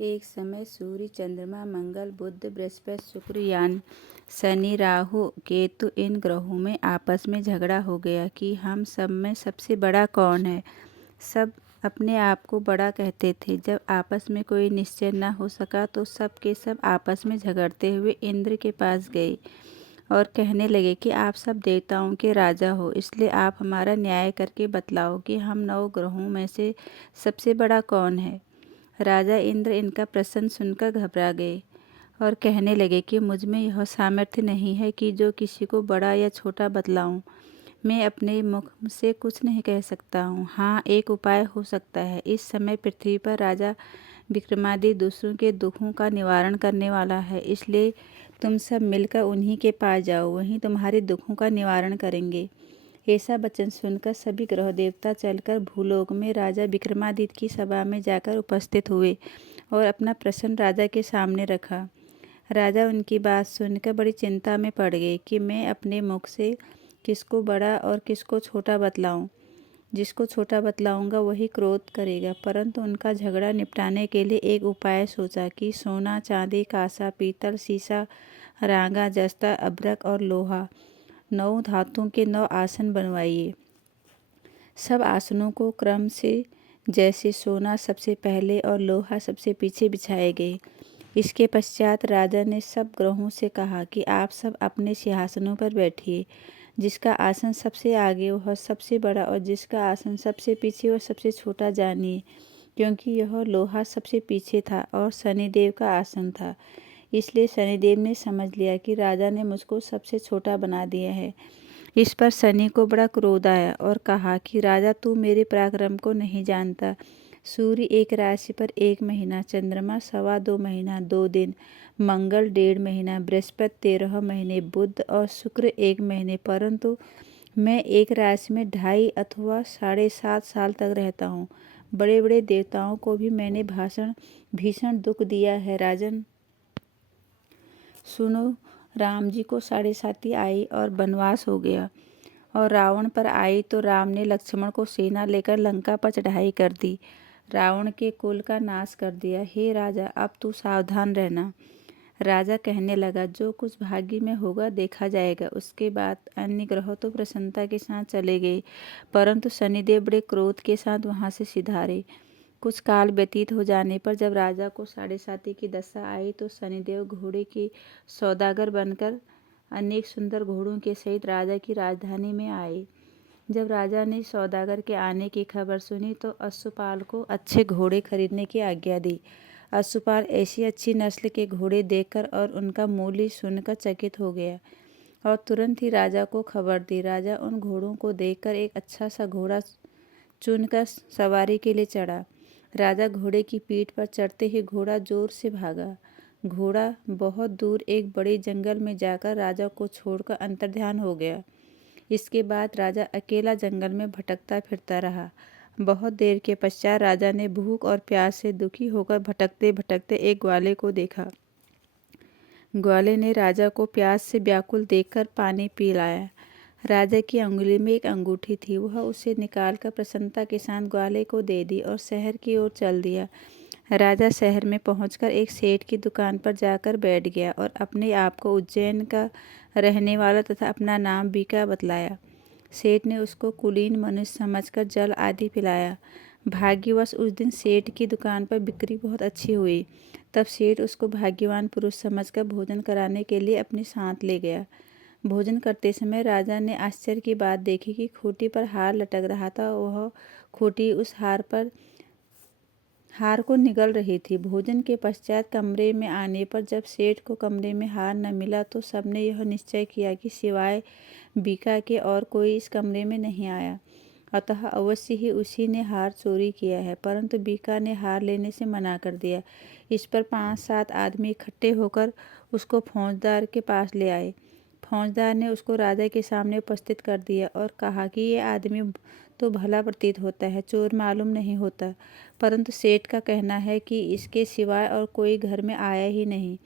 एक समय सूर्य, चंद्रमा, मंगल, बुध, बृहस्पति, शुक्र यानी शनि, राहु, केतु इन ग्रहों में आपस में झगड़ा हो गया कि हम सब में सबसे बड़ा कौन है। सब अपने आप को बड़ा कहते थे। जब आपस में कोई निश्चय न हो सका तो सब के सब आपस में झगड़ते हुए इंद्र के पास गए और कहने लगे कि आप सब देवताओं के राजा हो, इसलिए आप हमारा न्याय करके बतलाओ कि हम 9 ग्रहों में से सबसे बड़ा कौन है। राजा इंद्र इनका प्रश्न सुनकर घबरा गए और कहने लगे कि मुझ में यह सामर्थ्य नहीं है कि जो किसी को बड़ा या छोटा बतलाऊं। मैं अपने मुख से कुछ नहीं कह सकता हूँ। हाँ, एक उपाय हो सकता है। इस समय पृथ्वी पर राजा विक्रमादित्य दूसरों के दुखों का निवारण करने वाला है, इसलिए तुम सब मिलकर उन्हीं के पास जाओ, वहीं तुम्हारे दुखों का निवारण करेंगे। ऐसा वचन सुनकर सभी ग्रह देवता चलकर भूलोक में राजा विक्रमादित्य की सभा में जाकर उपस्थित हुए और अपना प्रश्न राजा के सामने रखा। राजा उनकी बात सुनकर बड़ी चिंता में पड़ गए कि मैं अपने मुख से किसको बड़ा और किसको छोटा बतलाऊं। जिसको छोटा बतलाऊंगा वही क्रोध करेगा। परंतु उनका झगड़ा निपटाने के लिए एक उपाय सोचा कि सोना, चांदी, कांसा, पीतल, सीसा, रांगा, जस्ता, अभ्रक और लोहा 9 धातुओं के 9 आसन बनवाइए। सब आसनों को क्रम से जैसे सोना सबसे पहले और लोहा सबसे पीछे बिछाए गए। इसके पश्चात राजा ने सब ग्रहों से कहा कि आप सब अपने सिंहासनों पर बैठिए। जिसका आसन सबसे आगे वह सबसे बड़ा और जिसका आसन सबसे पीछे वह सबसे छोटा जानिए, क्योंकि यह लोहा सबसे पीछे था और शनिदेव का आसन था। इसलिए शनिदेव ने समझ लिया कि राजा ने मुझको सबसे छोटा बना दिया है। इस पर शनि को बड़ा क्रोध आया और कहा कि राजा, तू मेरे पराक्रम को नहीं जानता। सूर्य एक राशि पर 1 महीना, चंद्रमा 2.25 महीना 2 दिन, मंगल 1.5 महीना, बृहस्पति 13 महीने, बुध और शुक्र 1 महीने, परंतु मैं एक राशि में 2.5 अथवा 7.5 साल तक रहता हूँ। बड़े बड़े देवताओं को भी मैंने भीषण दुख दिया है। राजन सुनो, राम जी को 7.5 आई और वनवास हो गया और रावण पर आई तो राम ने लक्ष्मण को सेना लेकर लंका पर चढ़ाई कर दी, रावण के कुल का नाश कर दिया। हे राजा, अब तू सावधान रहना। राजा कहने लगा, जो कुछ भाग्य में होगा देखा जाएगा। उसके बाद अन्य ग्रह तो प्रसन्नता के साथ चले गए, परंतु शनिदेव बड़े क्रोध के साथ वहां से सिधारे। कुछ काल व्यतीत हो जाने पर जब राजा को 7.5 की दशा आई तो शनिदेव घोड़े के सौदागर बनकर अनेक सुंदर घोड़ों के सहित राजा की राजधानी में आए। जब राजा ने सौदागर के आने की खबर सुनी तो अश्वपाल को अच्छे घोड़े खरीदने की आज्ञा दी। अश्वपाल ऐसी अच्छी नस्ल के घोड़े देखकर और उनका मूल्य सुनकर चकित हो गया और तुरंत ही राजा को खबर दी। राजा उन घोड़ों को देखकर एक अच्छा सा घोड़ा चुनकर सवारी के लिए चढ़ा। राजा घोड़े की पीठ पर चढ़ते ही घोड़ा जोर से भागा। घोड़ा बहुत दूर एक बड़े जंगल में जाकर राजा को छोड़कर अंतर्ध्यान हो गया। इसके बाद राजा अकेला जंगल में भटकता फिरता रहा। बहुत देर के पश्चात राजा ने भूख और प्यास से दुखी होकर भटकते भटकते एक ग्वाले को देखा। ग्वाले ने राजा को प्यास से व्याकुल देखकर पानी पिलाया। राजा की अंगुली में एक अंगूठी थी, वह उसे निकालकर प्रसन्नता के साथ ग्वाले को दे दी और शहर की ओर चल दिया। राजा शहर में पहुंचकर एक सेठ की दुकान पर जाकर बैठ गया और अपने आप को उज्जैन का रहने वाला तथा अपना नाम बीका बतलाया। सेठ ने उसको कुलीन मनुष्य समझकर जल आदि पिलाया। भाग्यवश उस दिन सेठ की दुकान पर बिक्री बहुत अच्छी हुई। तब सेठ उसको भाग्यवान पुरुष समझकर भोजन कराने के लिए अपने साथ ले गया। भोजन करते समय राजा ने आश्चर्य की बात देखी कि खूंटी पर हार लटक रहा था। वह खूंटी उस हार को निगल रही थी। भोजन के पश्चात कमरे में आने पर जब सेठ को कमरे में हार न मिला तो सबने यह निश्चय किया कि सिवाय बीका के और कोई इस कमरे में नहीं आया, अतः अवश्य ही उसी ने हार चोरी किया है। परंतु बीका ने हार लेने से मना कर दिया। इस पर 5-7 आदमी इकट्ठे होकर उसको फौजदार के पास ले आए। फौजदार ने उसको राजा के सामने उपस्थित कर दिया और कहा कि ये आदमी तो भला प्रतीत होता है, चोर मालूम नहीं होता, परंतु सेठ का कहना है कि इसके सिवाय और कोई घर में आया ही नहीं,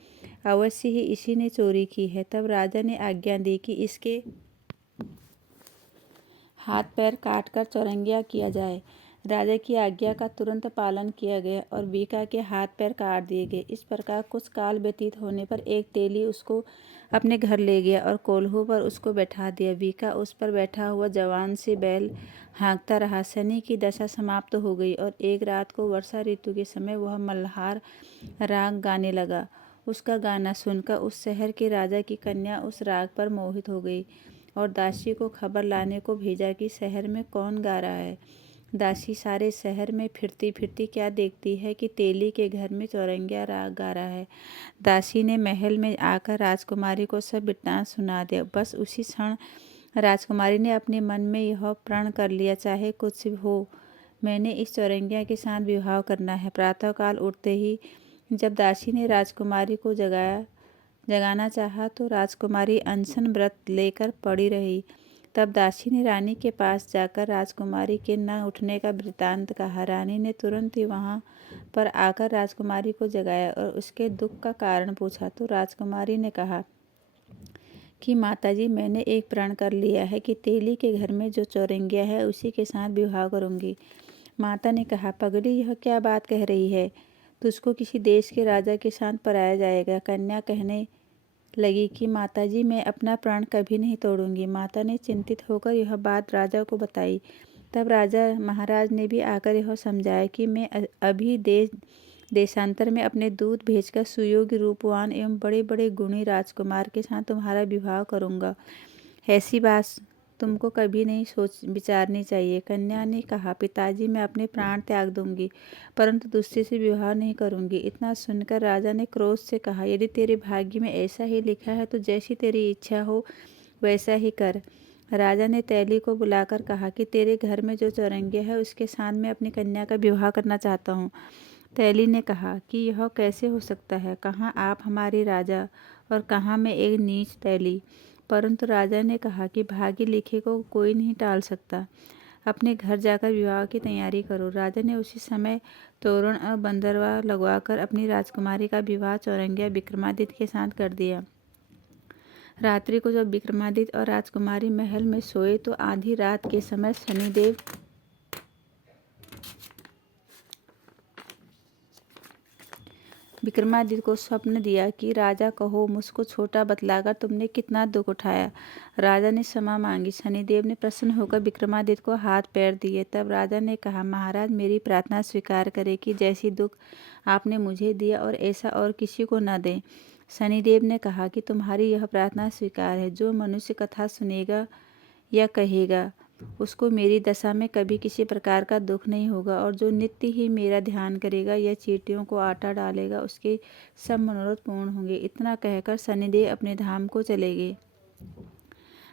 अवश्य ही इसी ने चोरी की है। तब राजा ने आज्ञा दी कि इसके हाथ पैर काट कर चौरंगिया किया जाए। राजा की आज्ञा का तुरंत पालन किया गया और बीका के हाथ पैर काट दिए गए। इस प्रकार कुछ काल व्यतीत होने पर एक तेली उसको अपने घर ले गया और कोल्हू पर उसको बैठा दिया। बीका उस पर बैठा हुआ जवान से बैल हाँकता रहा। शनि की दशा समाप्त हो गई और एक रात को वर्षा ऋतु के समय वह मल्हार राग गाने लगा। उसका गाना सुनकर उस शहर के राजा की कन्या उस राग पर मोहित हो गई और दासी को खबर लाने को भेजा कि शहर में कौन गा रहा है। दासी सारे शहर में फिरती फिरती क्या देखती है कि तेली के घर में चौरंगिया राग गा रहा है। दासी ने महल में आकर राजकुमारी को सब वृत्तांत सुना दिया। बस उसी क्षण राजकुमारी ने अपने मन में यह प्रण कर लिया, चाहे कुछ हो, मैंने इस चौरंगिया के साथ विवाह करना है। प्रातःकाल उठते ही जब दासी ने राजकुमारी को जगाना चाहा तो राजकुमारी अनशन व्रत लेकर पड़ी रही। तब दासी ने रानी के पास जाकर राजकुमारी के न उठने का वृत्तांत कहा। रानी ने तुरंत ही वहां पर आकर राजकुमारी को जगाया और उसके दुख का कारण पूछा तो राजकुमारी ने कहा कि माताजी, मैंने एक प्रण कर लिया है कि तेली के घर में जो चौरंगिया है उसी के साथ विवाह करूंगी। माता ने कहा, पगली, यह क्या बात कह रही है? तुझको किसी देश के राजा के साथ पराया जाएगा। कन्या कहने लगी कि माताजी, मैं अपना प्राण कभी नहीं तोड़ूंगी। माता ने चिंतित होकर यह बात राजा को बताई। तब राजा महाराज ने भी आकर यह समझाया कि मैं अभी देशांतर में अपने दूत भेजकर सुयोग्य, रूपवान एवं बड़े बड़े गुणी राजकुमार के साथ तुम्हारा विवाह करूंगा। ऐसी बात तुमको कभी नहीं सोच विचारनी चाहिए। कन्या ने कहा, पिताजी, मैं अपने प्राण त्याग दूंगी परंतु दूसरे से विवाह नहीं करूंगी। इतना सुनकर राजा ने क्रोध से कहा, यदि तेरे भाग्य में ऐसा ही लिखा है तो जैसी तेरी इच्छा हो वैसा ही कर। राजा ने तैली को बुलाकर कहा कि तेरे घर में जो चौरंगिया है उसके साथ मैं अपनी कन्या का विवाह करना चाहता हूँ। तैली ने कहा कि यह कैसे हो सकता है? कहाँ आप हमारे राजा और कहाँ मैं एक नीच तैली। परंतु राजा ने कहा कि भाग्य लिखे को कोई नहीं टाल सकता। अपने घर जाकर विवाह की तैयारी करो। राजा ने उसी समय तोरण और बंदरवा लगवाकर अपनी राजकुमारी का विवाह चौरंगिया विक्रमादित्य के साथ कर दिया। रात्रि को जब विक्रमादित्य और राजकुमारी महल में सोए तो आधी रात के समय शनिदेव विक्रमादित्य को स्वप्न दिया कि राजा, कहो, मुझको छोटा बतलाकर तुमने कितना दुख उठाया। राजा ने क्षमा मांगी। शनिदेव ने प्रसन्न होकर विक्रमादित्य को हाथ पैर दिए। तब राजा ने कहा, महाराज, मेरी प्रार्थना स्वीकार करें कि जैसी दुख आपने मुझे दिया और ऐसा और किसी को न दें। शनिदेव ने कहा कि तुम्हारी यह प्रार्थना स्वीकार है। जो मनुष्य कथा सुनेगा या कहेगा उसको मेरी दशा में कभी किसी प्रकार का दुख नहीं होगा और जो नित्य ही मेरा ध्यान करेगा या चींटियों को आटा डालेगा उसके सब मनोरथ पूर्ण होंगे। इतना कहकर शनिदेव अपने धाम को चले गए।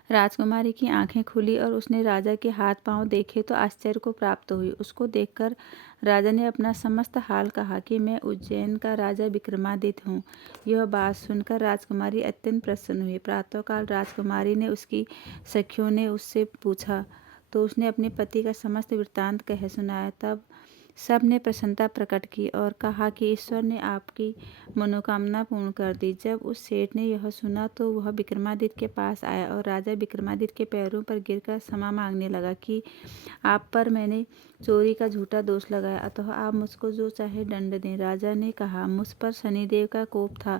राजकुमारी की आंखें खुली और उसने राजा के हाथ पांव देखे तो आश्चर्य को प्राप्त हुई। उसको देखकर राजा ने अपना समस्त हाल कहा कि मैं उज्जैन का राजा विक्रमादित्य हूँ। यह बात सुनकर राजकुमारी अत्यंत प्रसन्न हुई। प्रातःकाल राजकुमारी ने उसकी सखियों ने उससे पूछा तो उसने अपने पति का समस्त वृत्तांत कह सुनाया। तब सब ने प्रसन्नता प्रकट की और कहा कि ईश्वर ने आपकी मनोकामना पूर्ण कर दी। जब उस सेठ ने यह सुना तो वह विक्रमादित्य के पास आया और राजा विक्रमादित्य के पैरों पर गिरकर क्षमा मांगने लगा कि आप पर मैंने चोरी का झूठा दोष लगाया, अतः आप मुझको जो चाहे दंड दें। राजा ने कहा, मुझ पर शनिदेव का कोप था,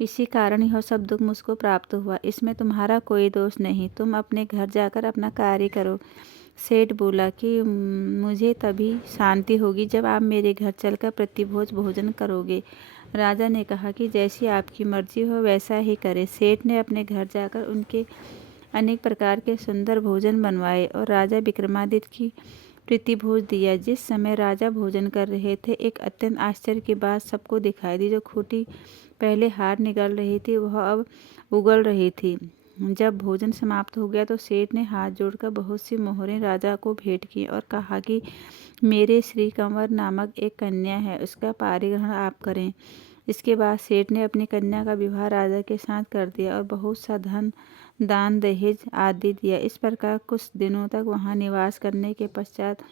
इसी कारण यह सब दुख मुझको प्राप्त हुआ। इसमें तुम्हारा कोई दोष नहीं। तुम अपने घर जाकर अपना कार्य करो। सेठ बोला कि मुझे तभी शांति होगी जब आप मेरे घर चलकर प्रतिभोज भोजन करोगे। राजा ने कहा कि जैसी आपकी मर्जी हो वैसा ही करे। सेठ ने अपने घर जाकर उनके अनेक प्रकार के सुंदर भोजन बनवाए और राजा विक्रमादित्य की प्रीतिभोज दिया। जिस समय राजा भोजन कर रहे थे एक अत्यंत आश्चर्य की बात सबको दिखाई दी। जो खूंटी पहले हार निकल रही थी वह अब उगल रही थी। जब भोजन समाप्त हो गया तो सेठ ने हाथ जोड़कर बहुत सी मोहरें राजा को भेंट की और कहा कि मेरे श्री कंवर नामक एक कन्या है, उसका पारिग्रहण आप करें। इसके बाद सेठ ने अपनी कन्या का विवाह राजा के साथ कर दिया और बहुत सा धन, दान, दहेज आदि दिया। इस प्रकार कुछ दिनों तक वहां निवास करने के पश्चात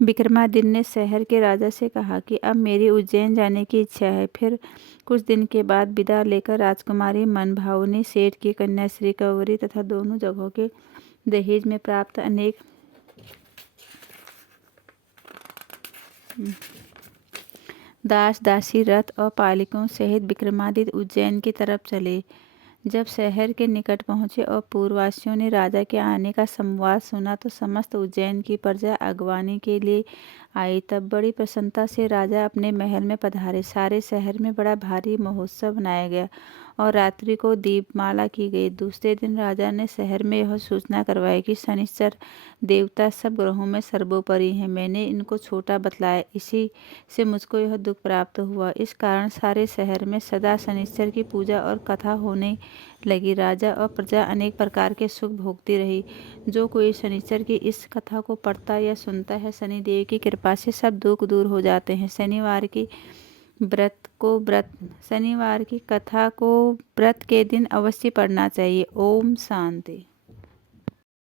विक्रमादित्य ने शहर के राजा से कहा कि अब मेरी उज्जैन जाने की इच्छा है। फिर कुछ दिन के बाद विदा लेकर राजकुमारी मनभावनी सेठ की कन्या श्री कंवरी तथा दोनों जगहों के दहेज में प्राप्त अनेक दास दासी रथ और पालिकों सहित विक्रमादित्य उज्जैन की तरफ चले। जब शहर के निकट पहुँचे और पूर्ववासियों ने राजा के आने का संवाद सुना तो समस्त उज्जैन की प्रजा अगवानी के लिए आई। तब बड़ी प्रसन्नता से राजा अपने महल में पधारे। सारे शहर में बड़ा भारी महोत्सव मनाया गया और रात्रि को दीपमाला की गई। दूसरे दिन राजा ने शहर में यह सूचना करवाई कि शनिश्चर देवता सब ग्रहों में सर्वोपरि हैं। मैंने इनको छोटा बतलाया, इसी से मुझको यह दुख प्राप्त हुआ। इस कारण सारे शहर में सदा शनिश्चर की पूजा और कथा होने लगी। राजा और प्रजा अनेक प्रकार के सुख भोगती रही। जो कोई शनिश्चर की इस कथा को पढ़ता या सुनता है, शनिदेव की कृपा से सब दुख दूर हो जाते हैं। शनिवार की कथा को व्रत के दिन अवश्य पढ़ना चाहिए। ओम शांति।